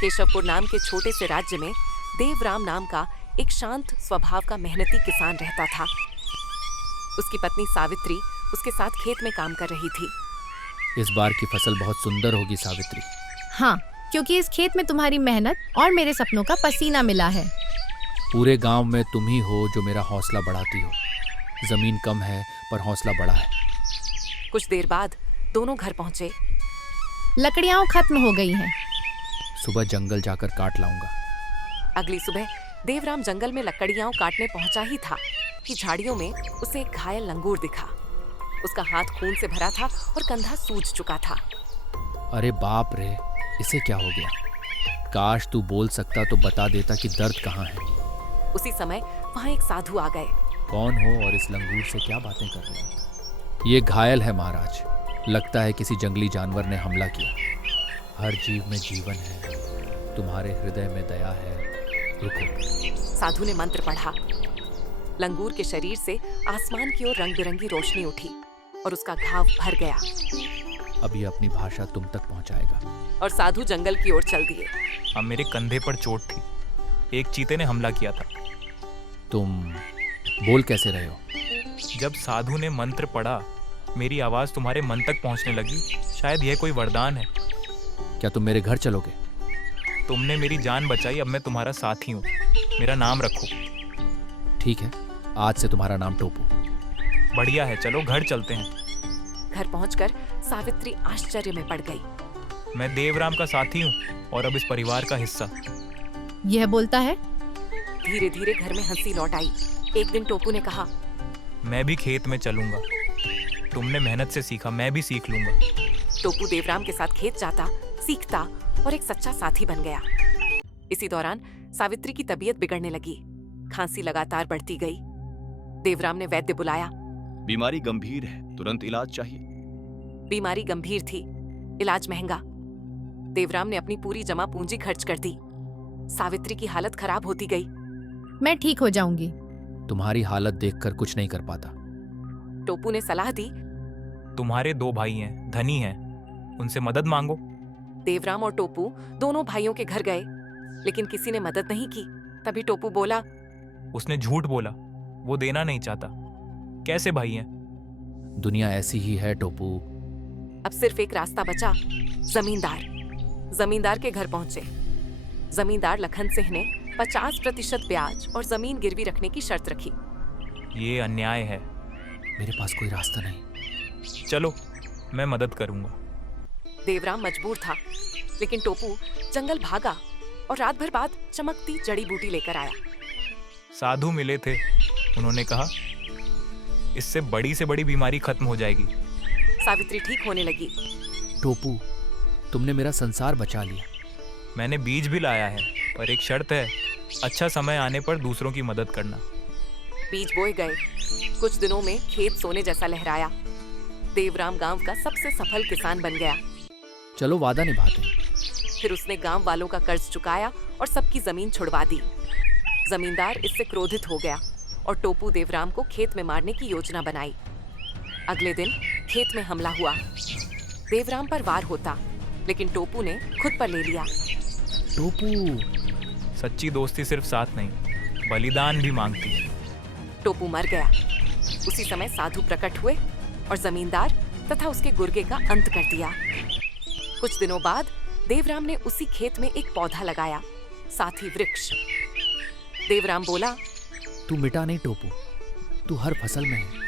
केशवपुर नाम के छोटे से राज्य में देवराम नाम का एक शांत स्वभाव का मेहनती किसान रहता था। उसकी पत्नी सावित्री उसके साथ खेत में काम कर रही थी। इस बार की फसल बहुत सुंदर होगी सावित्री। हाँ, क्योंकि इस खेत में तुम्हारी मेहनत और मेरे सपनों का पसीना मिला है। पूरे गांव में तुम ही हो जो मेरा हौसला बढ़ाती हो। जमीन कम है पर हौसला बड़ा है। कुछ देर बाद दोनों घर पहुंचे। लकड़ियाँ खत्म हो गई हैं। सुबह जंगल जाकर काट लाऊंगा। अगली सुबह देवराम जंगल में लकड़ियां काटने पहुंचा ही था कि झाड़ियों में उसे एक घायल लंगूर दिखा। उसका हाथ खून से भरा था और कंधा सूज चुका था। अरे बाप रे, इसे क्या हो गया? काश तू बोल सकता तो बता देता कि दर्द कहाँ है। उसी समय वहां एक साधु आ गए। कौन हो और इस लंगूर से क्या बातें कर रहे हो? ये घायल है महाराज। लगता है किसी जंगली जानवर ने हमला किया। हर जीव में जीवन है, तुम्हारे हृदय में दया है। रुको। साधु ने मंत्र पढ़ा। लंगूर के शरीर से आसमान की ओर रंग बिरंगी रोशनी उठी और उसका घाव भर गया। अब ये अपनी भाषा तुम तक पहुंचाएगा। और साधु जंगल की ओर चल दिए। अब मेरे कंधे पर चोट थी। एक चीते ने हमला किया था। तुम बोल कैसे रहे हो? जब साधु ने मंत्र पढ़ा, मेरी आवाज तुम्हारे मन तक पहुंचने लगी। शायद यह कोई वरदान है। क्या तुम मेरे घर चलोगे? तुमने मेरी जान बचाई, अब मैं तुम्हारा साथी हूँ। मेरा नाम रखो। ठीक है, आज से तुम्हारा नाम टोपू। बढ़िया है, चलो घर चलते हैं। घर पहुंचकर सावित्री आश्चर्य में पड़ गई। मैं देवराम का साथी हूँ और अब इस परिवार का हिस्सा। यह बोलता है। धीरे धीरे घर में हंसी लौट आई। एक दिन टोपू ने कहा, मैं भी खेत में चलूंगा। तुमने मेहनत से सीखा, मैं भी सीख लूंगा। टोपू देवराम के साथ खेत जाता, सीखता और एक सच्चा साथी बन गया। इसी दौरान सावित्री की तबीयत बिगड़ने लगी। खांसी लगातार बढ़ती गई। देवराम ने वैद्य बुलाया। बीमारी गंभीर है, तुरंत इलाज चाहिए। बीमारी गंभीर थी, इलाज महंगा। देवराम ने अपनी पूरी जमा पूंजी खर्च कर दी। सावित्री की हालत खराब होती गई। मैं ठीक हो जाऊंगी। तुम्हारी हालत देखकर कुछ नहीं कर पाता। टोपू ने सलाह दी। तुम्हारे 2 भाई हैं, धनी हैं, उनसे मदद मांगो। देवराम और टोपू दोनों भाइयों के घर गए, लेकिन किसी ने मदद नहीं की। तभी टोपू बोला, उसने झूठ बोला, वो देना नहीं चाहता। कैसे भाई हैं? दुनिया ऐसी ही है टोपू। अब सिर्फ एक रास्ता बचा, जमींदार। जमींदार के घर पहुंचे। जमींदार लखन सिंह ने 50% ब्याज और जमीन गिरवी रखने की शर्त रखी। ये अन्याय है। मेरे पास कोई रास्ता नहीं। चलो, मैं मदद करूंगा। देवराम मजबूर था, लेकिन टोपू जंगल भागा और रात भर बाद चमकती जड़ी बूटी लेकर आया। साधु मिले थे, उन्होंने कहा इससे बड़ी से बड़ी बीमारी खत्म हो जाएगी। सावित्री ठीक होने लगी। टोपू, तुमने मेरा संसार बचा लिया। मैंने बीज भी लाया है, पर एक शर्त है, अच्छा समय आने पर दूसरों की मदद करना। बीज बोए गए। कुछ दिनों में खेत सोने जैसा लहराया। देवराम गांव का सबसे सफल किसान बन गया। चलो वादा निभाते हैं। फिर उसने गांव वालों का कर्ज चुकाया और सबकी जमीन छुड़वा दी। जमींदार इससे क्रोधित हो गया और टोपू देवराम को खेत में मारने की योजना बनाई। अगले दिन खेत में हमला हुआ। देवराम पर वार होता, लेकिन टोपू ने खुद पर ले लिया। टोपू, सच्ची दोस्ती सिर्फ साथ नहीं, बलिदान भी मांगती है। टोपू मर गया। उसी समय साधु प्रकट हुए और जमींदार तथा उसके गुर्गे का अंत कर दिया। कुछ दिनों बाद देवराम ने उसी खेत में एक पौधा लगाया, साथी वृक्ष। देवराम बोला, तू मिटा नहीं टोपू, तू हर फसल में है।